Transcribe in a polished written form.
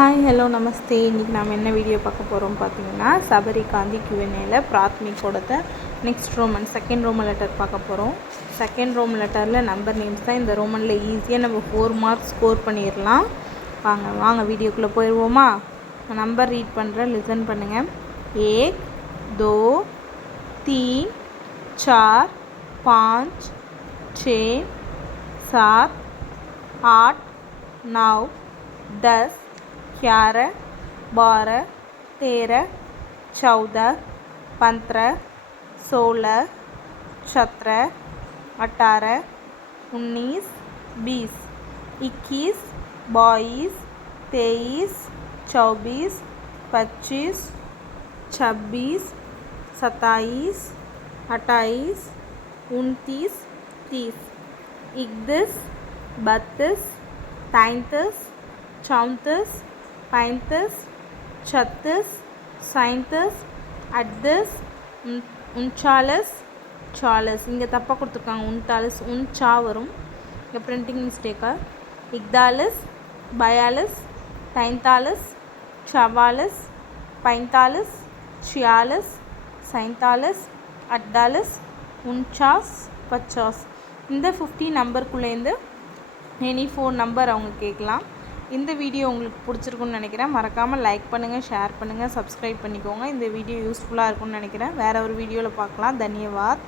Hi hello நமஸ்தே. இன்றைக்கி நாம் என்ன வீடியோ பார்க்க போகிறோம் பார்த்தீங்கன்னா, சபரி காந்தி Q&Aல பிராத்மிகோட next Roman second Roman letter பார்க்க போகிறோம். செகண்ட் ரோமன் லெட்டரில் நம்பர் நேம்ஸ் தான். இந்த ரோமனில் ஈஸியாக நம்ம 4 மார்க்ஸ் ஸ்கோர் பண்ணிடலாம். வாங்க வீடியோக்குள்ளே போயிடுவோமா? நம்பர் ரீட் பண்ணுறேன், லிசன் பண்ணுங்கள். 1 2 3 4 5 6 7 8 9 10 11 12 13 14 15 16 17 18 19 20 21 22 23 24 25 26 27 28 29 30 31 32 33 34 35 36 37 38 39 40. இங்கே தப்பாக கொடுத்துருக்காங்க. 39 உன்சா வரும். இங்கே பிரிண்டிங் மிஸ்டேக்கா. 41 42 43 44 45 46 47 48 49 50. இந்த 50 நம்பருக்குள்ளேருந்து எனி 4 நம்பர் அவங்க கேட்கலாம். இந்த வீடியோ உங்களுக்கு பிடிச்சிருக்குன்னு நினைக்கிறேன். மறக்காமல் லைக் பண்ணுங்கள், ஷேர் பண்ணுங்கள், சப்ஸ்கிரைப் பண்ணிக்கோங்க. இந்த வீடியோ யூஸ்ஃபுல்லாக இருக்கும்னு நினைக்கிறேன். வேறு ஒரு வீடியோவில் பார்க்கலாம். தன்யவாத்.